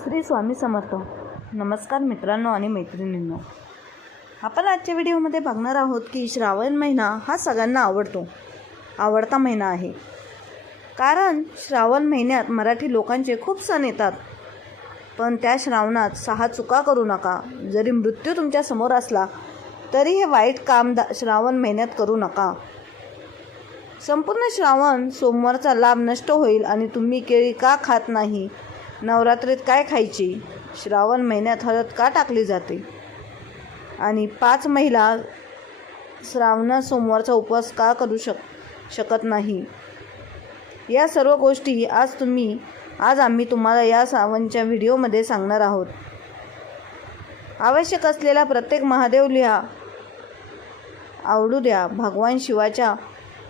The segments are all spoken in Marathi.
श्री स्वामी समर्थ. नमस्कार मित्रांनो आणि मैत्रिणींनो, आपण आजच्या व्हिडिओमध्ये बघणार आहोत की श्रावण महिना हा सगळ्यांना आवडता महिना आहे. कारण श्रावण महिन्यात मराठी लोकांचे खूप सण येतात. पण त्या श्रावणात 6 चुका करू नका. जरी मृत्यू तुमच्या समोर असला तरी हे वाईट काम श्रावण महिन्यात करू नका. संपूर्ण श्रावण सोमवारचा लाभ नष्ट होईल आणि तुम्ही केळी का खात नाही, नवरात्रीत काय खायची, श्रावण महिन्यात हळद का टाकली जाते आणि 5 महिला श्रावणात सोमवारचा उपवास का करू शकत नाही, या सर्व गोष्टी आज आम्ही तुम्हाला या श्रावणच्या व्हिडिओमध्ये सांगणार आहोत. आवश्यक असलेला प्रत्येक महादेव लिहा, आवडू द्या. भगवान शिवाच्या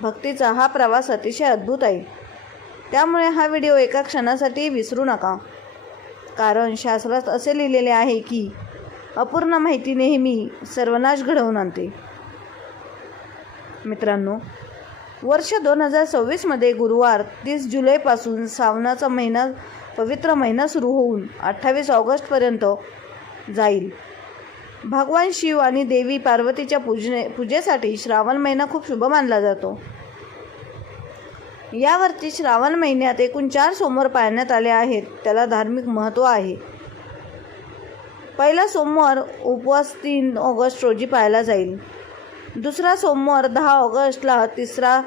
भक्तीचा हा प्रवास अतिशय अद्भुत आहे. त्यामुळे हा व्हिडिओ एका क्षणासाठी विसरू नका. कारण शास्त्रात असे लिहिलेले आहे की अपूर्ण माहिती नेहमी सर्वनाश घडवून आणते. मित्रांनो, वर्ष 2026 गुरुवार 30 जुलैपासून श्रावणाचा पवित्र महिना सुरू होऊन 28 ऑगस्टपर्यंत जाईल. भगवान शिव आणि देवी पार्वतीच्या पूजेसाठी श्रावण महिना खूप शुभ मानला जातो. यावर्षी श्रावण महिन्यात एकूण 4 सोमवार पाळण्यात आले आहेत. त्याला धार्मिक महत्त्व आहे. पहिला सोमवार उपवास 3 ऑगस्ट रोजी पाळला जाईल. दुसरा सोमवार 10 ऑगस्टला, तिसरा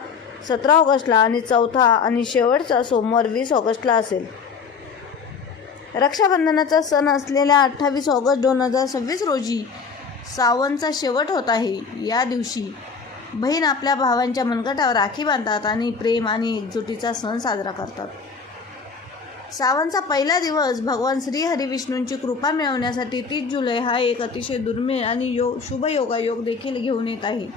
17 ऑगस्टला आणि चौथा आणि शेवटचा सोमवार 20 ऑगस्टला असेल. रक्षाबंधनाचा सण असलेल्या 28 ऑगस्ट 2026 रोजी श्रावणचा शेवट होत आहे. या दिवशी बहीण आपल्या भावांच्या मनगटावर राखी बांधतात आणि प्रेम आणि एकजुटीचा सण साजरा करतात. श्रावणचा पहिला दिवस भगवान श्री हरी विष्णूंची कृपा मिळवण्यासाठी 30 जुलै हा एक अतिशय दुर्मिळ आणि शुभ योगायोग देखील घेऊन येत आहे.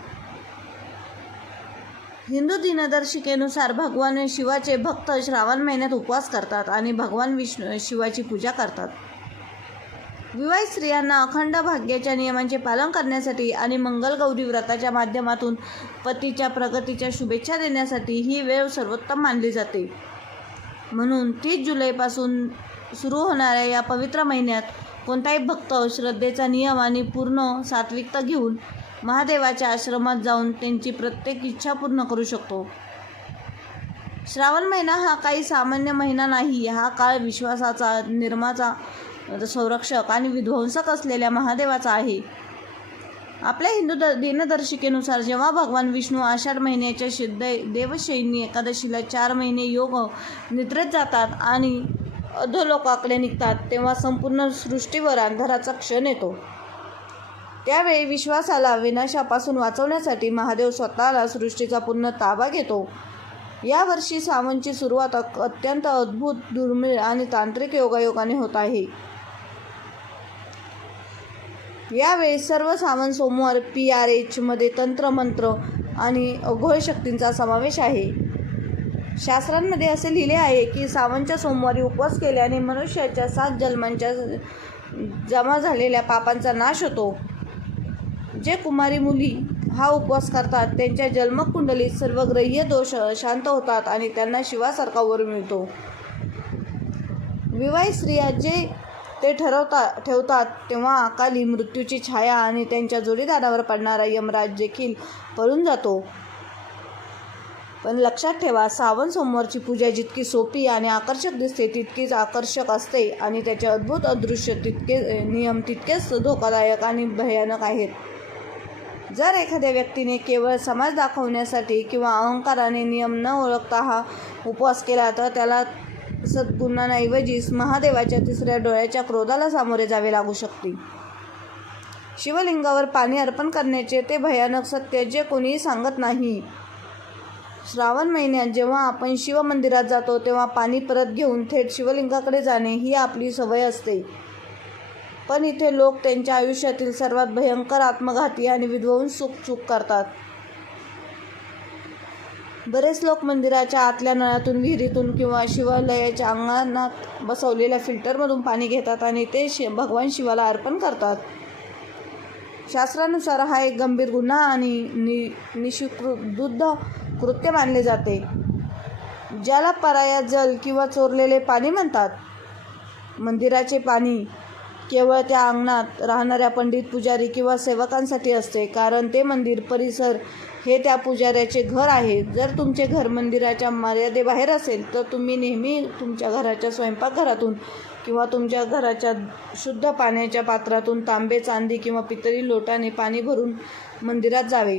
हिंदू दिनदर्शिकेनुसार भगवान शिवाचे भक्त श्रावण महिन्यात उपवास करतात आणि भगवान शिवाची पूजा करतात. विवाहित स्त्रियांना अखंड भाग्याच्या नियमांचे पालन करण्यासाठी आणि मंगलगौरी व्रताच्या माध्यमातून पतीच्या प्रगतीच्या शुभेच्छा देण्यासाठी ही वेळ सर्वोत्तम मानली जाते. म्हणून 30 जुलैपासून सुरू होणाऱ्या या पवित्र महिन्यात कोणताही भक्त श्रद्धेचा नियम आणि पूर्ण सात्विकता घेऊन महादेवाच्या आश्रमात जाऊन त्यांची प्रत्येक इच्छा पूर्ण करू शकतो. श्रावण महिना हा काही सामान्य महिना नाही. हा काळ विश्वासाचा, निर्माचा, संरक्षक आणि विध्वंसक असलेल्या महादेवाचा आहे. आपल्या हिंदू दिनदर्शिकेनुसार जेव्हा भगवान विष्णू आषाढ महिन्याच्या देवशयनी एकादशीला 4 महिने योग निद्रेत जातात आणि अधोलोकाकडे निघतात, तेव्हा संपूर्ण सृष्टीवर अंधाराचा क्षण येतो. त्यावेळी विश्वासाला विनाशापासून वाचवण्यासाठी महादेव स्वतःला सृष्टीचा पूर्ण ताबा घेतो. यावर्षी श्रावणची सुरुवात अत्यंत अद्भुत, दुर्मिळ आणि तांत्रिक योगायोगाने होत आहे. यावेळी सर्व श्रावण सोमवार PRH मध्ये तंत्र, मंत्र आणि अघोळ शक्तींचा समावेश आहे. शास्त्रांमध्ये असे लिहिले आहे की श्रावणच्या सोमवारी उपवास केल्याने मनुष्याच्या 7 जन्मांच्या जमा झालेल्या पापांचा नाश होतो. जे कुमारी मुली हा उपवास करतात त्यांच्या जन्मकुंडलीत सर्व ग्रह्य दोष शांत होतात आणि त्यांना शिवासारखा वर मिळतो. विवाहित स्त्रिया जे ते ठेवतात तेव्हा अकाली मृत्यूची छाया आणि त्यांच्या जोडीदारावर पडणारा यमराज देखील पळून जातो. पण लक्षात ठेवा, श्रावण सोमवारची पूजा जितकी सोपी आणि आकर्षक दिसते तितकीच आकर्षक असते आणि त्याचे अद्भुत अदृश्य नियम तितकेच धोकादायक आणि भयानक आहेत. जर एखाद्या व्यक्तीने केवळ समाज दाखवण्यासाठी किंवा अहंकाराने नियम न ओळखता हा उपवास केला तर त्याला सद्गुणांऐवजी महादेवाच्या 3ऱ्या डोळ्याच्या क्रोधाला सामोरे जावे लागू शकते. शिवलिंगावर पाणी अर्पण करण्याचे ते भयानक सत्य जे कोणीही सांगत नाही. श्रावण महिन्यात जेव्हा आपण शिव मंदिरात जातो तेव्हा पाणी परत घेऊन थेट शिवलिंगाकडे जाणे ही आपली सवय असते. पण इथे लोक त्यांच्या आयुष्यातील सर्वात भयंकर, आत्मघाती आणि विध्वंसक चूक करतात. बरेच लोक मंदिराच्या आतल्या नळातून, विहिरीतून किंवा शिवालयाच्या अंगणात बसवलेल्या फिल्टरमधून पाणी घेतात आणि ते भगवान शिवाला अर्पण करतात. शास्त्रानुसार हा एक गंभीर गुन्हा आणि निषिद्ध कृत्य मानले जाते, ज्याला पराया जल किंवा चोरलेले पाणी म्हणतात. मंदिराचे पाणी केवळ त्या अंगणात राहणाऱ्या पंडित, पुजारी किंवा सेवकांसाठी असते, कारण ते मंदिर परिसर हे त्या पुजाऱ्याचे घर आहे. जर तुमचे घर मंदिराच्या मर्यादेबाहेर असेल तर तुम्ही नेहमी तुमच्या घराच्या स्वयंपाकघरातून किंवा तुमच्या घराच्या शुद्ध पाण्याच्या पात्रातून तांबे, चांदी किंवा पितळी लोटाने पाणी भरून मंदिरात जावे.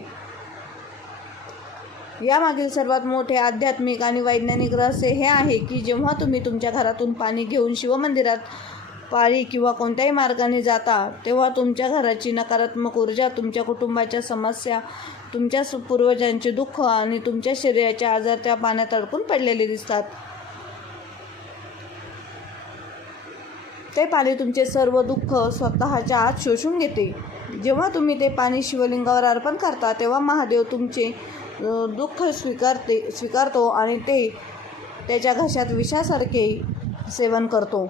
यामागील सर्वात मोठे आध्यात्मिक आणि वैज्ञानिक रहस्य हे आहे की जेव्हा तुम्ही तुमच्या घरातून पाणी घेऊन शिवमंदिरात पायी किंवा कोणत्याही मार्गाने जाता, तेव्हा तुमच्या घराची नकारात्मक ऊर्जा, तुमच्या कुटुंबाच्या समस्या, तुमच्या पूर्वजांचे दुःख आणि तुमच्या शरीराचे आजार त्या पाण्यात अडकून पडलेले दिसतात. ते पाणी तुमचे सर्व दुःख स्वतःच्या आत शोषून घेते. जेव्हा तुम्ही ते पाणी शिवलिंगावर अर्पण करता, तेव्हा महादेव तुमचे दुःख स्वीकारतो आणि ते त्याच्या घशात विषासारखे सेवन करतो.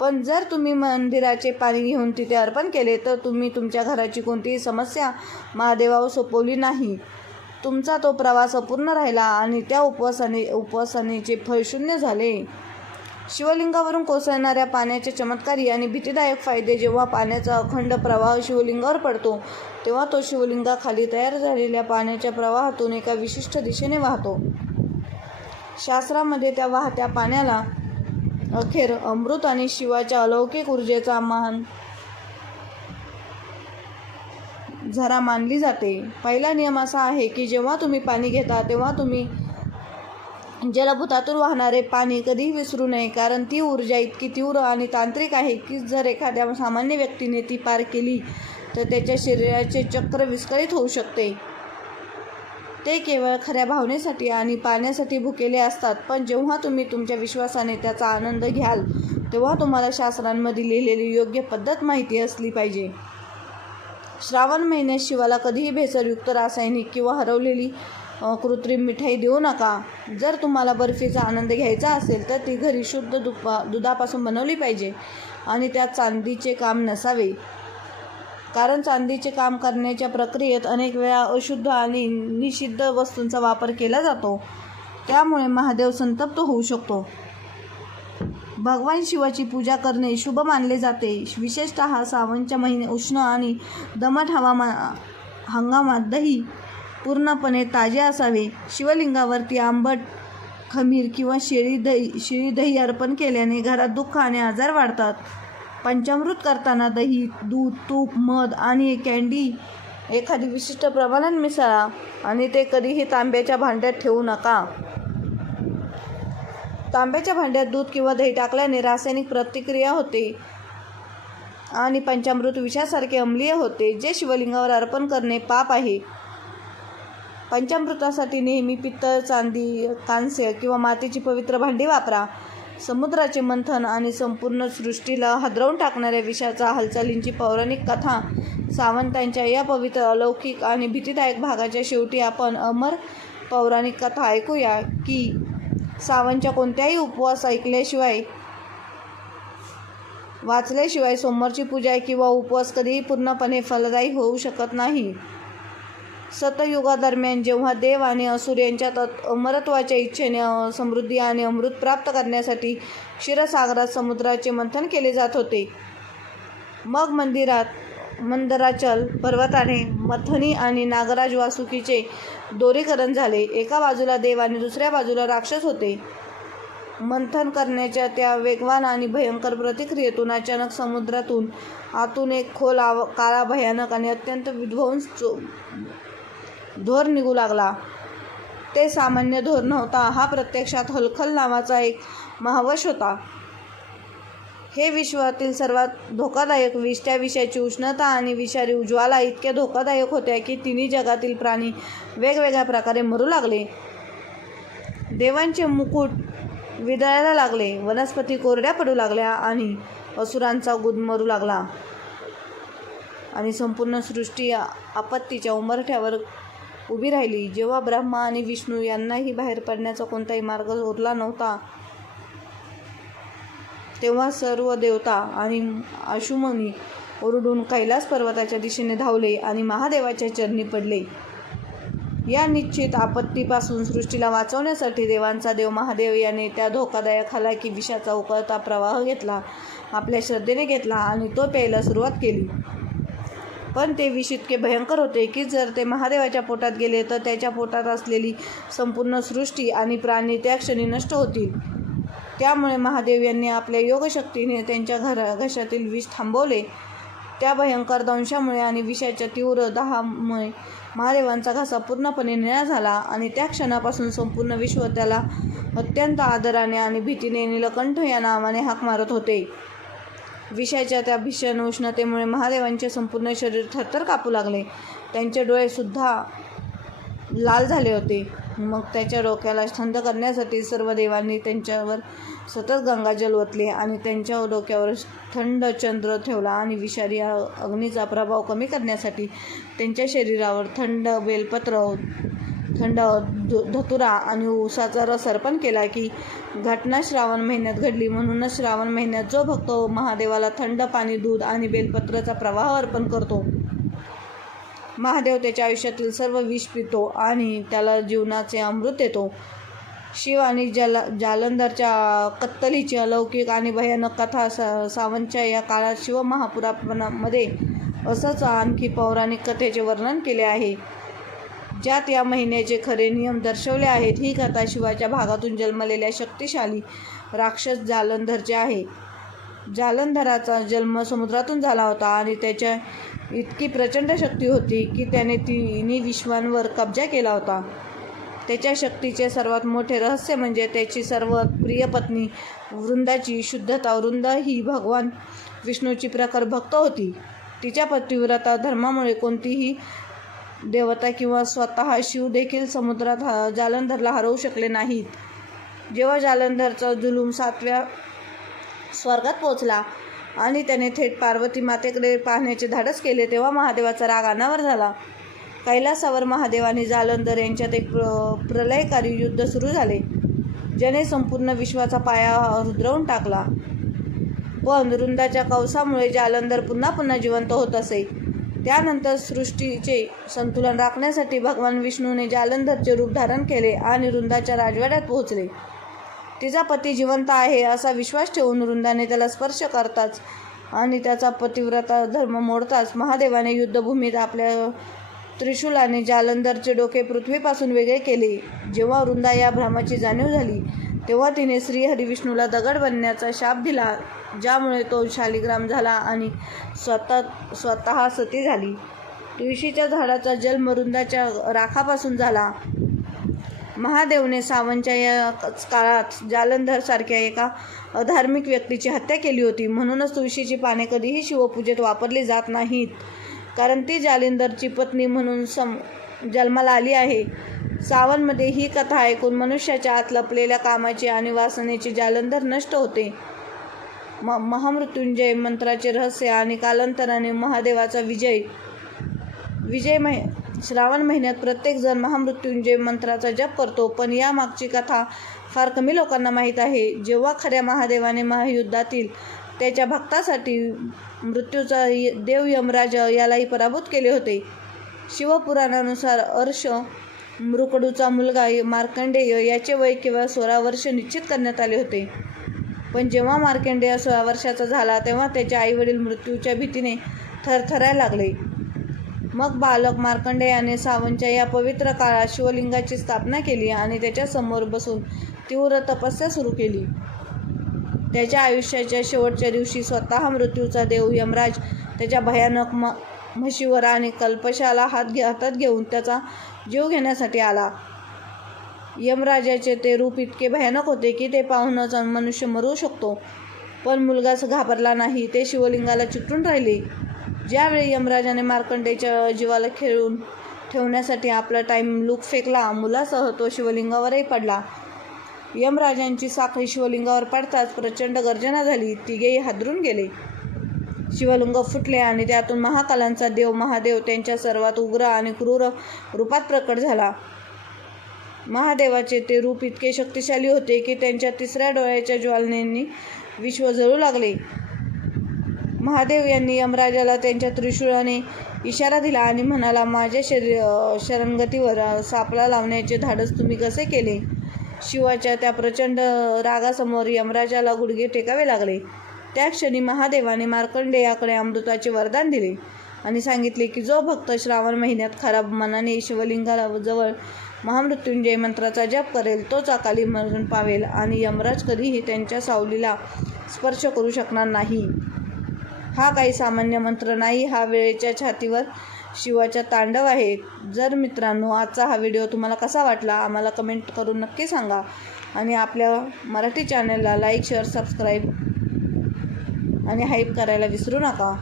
पण जर तुम्ही मंदिराचे पाणी घेऊन तिथे अर्पण केले तर तुम्ही तुमच्या घराची कोणतीही समस्या महादेवावर सोपवली नाही. तुमचा तो प्रवास अपूर्ण राहिला आणि त्या उपवासाचे फळ शून्य झाले. शिवलिंगावरून कोसळणाऱ्या पाण्याचे चमत्कारी आणि भीतीदायक फायदे. जेव्हा पाण्याचा अखंड प्रवाह शिवलिंगावर पडतो, तेव्हा तो शिवलिंगाखाली तयार झालेल्या पाण्याच्या प्रवाहातून एका विशिष्ट दिशेने वाहतो. शास्त्रामध्ये त्या वाहत्या पाण्याला अखेर अमृत आणि शिवाच्या अलौकिक ऊर्जेचा महान झरा मानली जाते. पहिला नियम असा आहे की जेव्हा तुम्ही पाणी घेता तेव्हा तुम्ही जलभूतातून वाहणारे पाणी कधीही विसरू नये, कारण ती ऊर्जा इतकी तीव्र आणि तांत्रिक आहे की जर एखाद्या सामान्य व्यक्तीने ती पार केली तर त्याच्या शरीराचे चक्र विस्कळीत होऊ शकते. ते केवळ खऱ्या भावनेसाठी आणि पाण्यासाठी भुकेले असतात. पण जेव्हा तुम्ही तुमच्या विश्वासाने त्याचा आनंद घ्याल तेव्हा तुम्हाला शास्त्रांमध्ये लिहिलेली योग्य पद्धत माहिती असली पाहिजे. श्रावण महिन्यात शिवाला कधीही भेसळयुक्त, रासायनिक किंवा हरवलेली कृत्रिम मिठाई देऊ नका. जर तुम्हाला बर्फीचा आनंद घ्यायचा असेल तर ती घरी शुद्ध दुधापासून बनवली पाहिजे आणि त्यात चांदीचे काम नसावे, कारण चांदीचे काम करण्याच्या प्रक्रियेत अनेक वेळा अशुद्ध आणि निषिद्ध वस्तूंचा वापर केला जातो. त्यामुळे महादेव संतप्त होऊ शकतो. भगवान शिवाची पूजा करणे शुभ मानले जाते. विशेषतः सावनच्या महिन्यात उष्ण आणि दमट हंगामात दही पूर्णपणे ताजे असावे. शिवलिंगावरती आंबट खमीर किंवा शिळी दही अर्पण केल्याने घरात दुःख आणि आजार वाढतात. पंचामृत करताना दही, दूध, तूप, मध आणि कँडी एखादी विशिष्ट प्रमाणात मिसळा आणि ते कधीही तांब्याच्या भांड्यात ठेवू नका. तांब्याच्या भांड्यात दूध किंवा दही टाकल्याने रासायनिक प्रतिक्रिया होते आणि पंचामृत विषासारखे अम्लीय होते, जे शिवलिंगावर अर्पण करणे पाप आहे. पंचामृतासाठी नेहमी पित्तळ, चांदी, कांस्य किंवा मातीची पवित्र भांडी वापरा. समुद्राचे मंथन आणि संपूर्ण सृष्टीला हादरवून टाकणाऱ्या विषाच्या हालचालींची पौराणिक कथा. सावंतांच्या या पवित्र, अलौकिक आणि भीतीदायक भागाच्या शेवटी आपण अमर पौराणिक कथा ऐकूया की सावनच्या कोणत्याही उपवास वाचल्याशिवाय सोमवारची पूजा किंवा उपवास कधीही पूर्णपणे फलदायी होऊ शकत नाही. सतयुगादरम्यान जेव्हा देव आणि असुर यांच्यात अमरत्वाच्या इच्छेने समृद्धी आणि अमृत प्राप्त करण्यासाठी क्षीरसागरात समुद्राचे मंथन केले जात होते, मग मंदराचल पर्वताने मथनी आणि नागराज वासुकीचे दोरीकरण झाले. एका बाजूला देव आणि दुसऱ्या बाजूला राक्षस होते. मंथन करण्याच्या त्या वेगवान आणि भयंकर प्रतिक्रियेतून अचानक समुद्रातून आतून एक खोल, काळा, भयानक आणि अत्यंत विध्वंस धोर निघू लागला. ते सामान्य धोर नव्हता, हा प्रत्यक्षात हलखल नावाचा एक महावश होता. हे विश्वातील सर्वात धोकादायक विष. त्या विषाची उष्णता आणि विषारी ज्वाला इतक्या धोकादायक होत्या की तिन्ही जगातील प्राणी वेगवेगळ्या प्रकारे मरू लागले. देवांचे मुकुट विदळायला लागले, वनस्पती कोरड्या पडू लागल्या आणि असुरांचा गुदमरू लागला आणि संपूर्ण सृष्टी आपत्तीच्या उंबरठ्यावर उभी राहिली. जेव्हा ब्रह्मा आणि विष्णू यांनाही बाहेर पडण्याचा कोणताही मार्ग उरला नव्हता, तेव्हा सर्व देवता आणि आशुमुनी ओरडून कैलास पर्वताच्या दिशेने धावले आणि महादेवाच्या चरणी पडले. या निश्चित आपत्तीपासून सृष्टीला वाचवण्यासाठी देवांचा देव महादेव याने त्या धोकादायक हलाकी विषाचा उकळता प्रवाह घेतला, आपल्या श्रद्धेने घेतला आणि तो प्यायला सुरुवात केली. पण ते विष इतके भयंकर होते की जर ते महादेवाच्या पोटात गेले तर त्याच्या पोटात असलेली संपूर्ण सृष्टी आणि प्राणी त्या क्षणी नष्ट होतील. त्यामुळे महादेव यांनी आपल्या योगशक्तीने त्यांच्या घशातील विष थांबवले. त्या भयंकर दंशामुळे आणि विषाच्या तीव्र दाहामुळे महादेवांचा घसा पूर्णपणे निळा झाला आणि त्या क्षणापासून संपूर्ण विश्व त्याला अत्यंत आदराने आणि भीतीने नीलकंठ या नावाने हाक मारत होते. विषाच्या त्या भीषण उष्णतेमुळे महादेवांचे संपूर्ण शरीर थरथर कापू लागले. त्यांचे डोळेसुद्धा लाल झाले होते. मग त्याच्या डोक्याला थंड करण्यासाठी सर्व देवांनी त्यांच्यावर सतत गंगाजल ओतले आणि त्यांच्या डोक्यावर थंड चंद्र ठेवला आणि विषारी अग्नीचा प्रभाव कमी करण्यासाठी त्यांच्या शरीरावर थंड बेलपत्र, थंड धतुरा आणि ऊसाचा रस अर्पण केला. की घटना श्रावण महिन्यात घडली. म्हणूनच श्रावण महिन्यात जो भक्त महादेवाला थंड पाणी, दूध आणि बेलपत्राचा प्रवाह अर्पण करतो, महादेव त्याच्या आयुष्यातील सर्व विष पितो आणि त्याला जीवनाचे अमृत देतो. शिव आणि जालंधरच्या कत्तलीची अलौकिक आणि भयानक कथा सावनच्या या काळात शिवमहापुराणामध्ये असंच आणखी पौराणिक कथेचे वर्णन केले आहे, ज्यात या महिन्याचे खरे नियम दर्शवले आहेत. ही कथा शिवाच्या भागातून जन्मलेल्या शक्तिशाली राक्षस जालंधरचे आहे. जालंधराचा जन्म समुद्रातून झाला होता आणि त्याच्या इतकी प्रचंड शक्ती होती की त्याने तिन्ही विश्वांवर कब्जा केला होता. त्याच्या शक्तीचे सर्वात मोठे रहस्य म्हणजे त्याची सर्वात प्रिय पत्नी वृंदाची शुद्धता. वृंद ही भगवान विष्णूची प्रखर भक्त होती. तिच्या पतिव्रता धर्मामुळे कोणतीही देवता किंवा स्वतः शिव देखील समुद्रात जालंधरला हरवू शकले नाहीत. जेव्हा जालंधरचा जुलूम 7व्या स्वर्गात पोहोचला आणि त्याने थेट पार्वती मातेकडे पाहण्याचे धाडस केले, तेव्हा महादेवाचा राग अनावर झाला. कैलासावर महादेव आणि जालंधर यांच्यात एक प्रलयकारी युद्ध सुरू झाले, ज्याने संपूर्ण विश्वाचा पाया रुद्रवून टाकला. पण वृंदाच्या कवसामुळे जालंधर पुन्हा पुन्हा जिवंत होत असे. त्यानंतर सृष्टीचे संतुलन राखण्यासाठी भगवान विष्णूने जालंधरचे रूप धारण केले आणि वृंदाच्या राजवाड्यात पोहोचले. तिचा पती जिवंत आहे असा विश्वास ठेवून वृंदाने त्याला स्पर्श करताच आणि त्याचा पतिव्रता धर्म मोडताच महादेवाने युद्धभूमीत आपल्या त्रिशूलाने जालंधरचे डोके पृथ्वीपासून वेगळे केले. जेव्हा वृंदा या भ्रमाची जाणीव झाली तेव्हा तिने श्रीहरी विष्णूला दगड बनण्याचा शाप दिला, ज्यामुळे तो शालिग्राम झाला आणि स्वतः सती झाली. तुळशीच्या झाडाचा जन्म वृंदाच्या राखापासून झाला. महादेवने सावनच्या या काळात जालंधरसारख्या एका अधार्मिक व्यक्तीची हत्या केली होती. म्हणूनच तुळशीची पाने कधीही शिवपूजेत वापरली जात नाहीत, कारण ती जालंधरची पत्नी म्हणून जन्माला आली आहे. सावनमध्ये ही कथा ऐकून मनुष्याच्या आत लपलेल्या कामाची आणि वासनेचे जालंधर नष्ट होते. महामृत्युंजय मंत्राचे रहस्य आणि कालांतराने महादेवाचा विजय. श्रावण महिन्यात प्रत्येकजण महामृत्युंजय मंत्राचा जप करतो, पण यामागची कथा फार कमी लोकांना माहीत आहे. जेव्हा खऱ्या महादेवाने महायुद्धातील त्याच्या भक्तासाठी मृत्यूचा देव यमराज यालाही पराभूत केले होते. शिवपुराणानुसार अर्श मृकडूचा मुलगा मार्कंडेय याचे वय केवळ 16 वर्ष निश्चित करण्यात आले होते. पण जेव्हा मार्कंडेय 16 वर्षाचा झाला तेव्हा त्याचे आईवडील मृत्यूच्या भीतीने थरथरायला लागले. मग बालक मार्कंडेयाने सावनच्या या पवित्र काळात शिवलिंगाची स्थापना केली आणि त्याच्यासमोर बसून तीव्र तपस्या सुरू केली. त्याच्या आयुष्याच्या शेवटच्या दिवशी स्वतः मृत्यूचा देव यमराज त्याच्या भयानक म्हशीवर आणि कल्पशाला हातात घेऊन त्याचा जीव घेण्यासाठी आला. यमराजाचे ते रूप इतके भयानक होते की ते पाहूनच मनुष्य मरू शकतो. पण मुलगाच घाबरला नाही. ते शिवलिंगाला चिकटून राहिले. ज्यावेळी यमराजाने मार्कंडेयच्या जीवाला खेळून ठेवण्यासाठी आपला टाईम लूक फेकला, मुलासह तो शिवलिंगावरही पडला. यमराजांची साखळी शिवलिंगावर पडताच प्रचंड गर्जना झाली. तिघेही हादरून गेले. शिवलिंग फुटले आणि त्यातून महाकालांचा देव महादेव त्यांच्या सर्वात उग्र आणि क्रूर रूपात प्रकट झाला. महादेवाचे ते रूप इतके शक्तिशाली होते की त्यांच्या तिसऱ्या डोळ्याच्या ज्वालनेनी विश्व जळू लागले. महादेव यांनी यमराजाला त्यांच्या त्रिशूळाने इशारा दिला आणि म्हणाला, माझ्या शरणगतीवर सापळा लावण्याचे धाडस तुम्ही कसे केले? शिवाच्या त्या प्रचंड रागासमोर यमराजाला गुडघे टेकावे लागले. त्या क्षणी महादेवाने मार्कंडेयाकडे अमृताचे वरदान दिले आणि सांगितले की जो भक्त श्रावण महिन्यात खराब मनाने शिवलिंगाजवळ महामृत्युंजय मंत्राचा जप करेल तोच अकाली मरण पावेल आणि यमराज कधीही त्यांच्या सावलीला स्पर्श करू शकणार नाही. हा काही सामान्य मंत्र नाही, हा वेळेच्या छातीवर शिवाचा तांडव आहे. जर मित्रांनो आजचा हा व्हिडिओ तुम्हाला कसा वाटला आम्हाला कमेंट करून नक्की सांगा आणि आपल्या मराठी चॅनलला लाईक, शेअर, सबस्क्राईब आणि हाईप करायला विसरू नका.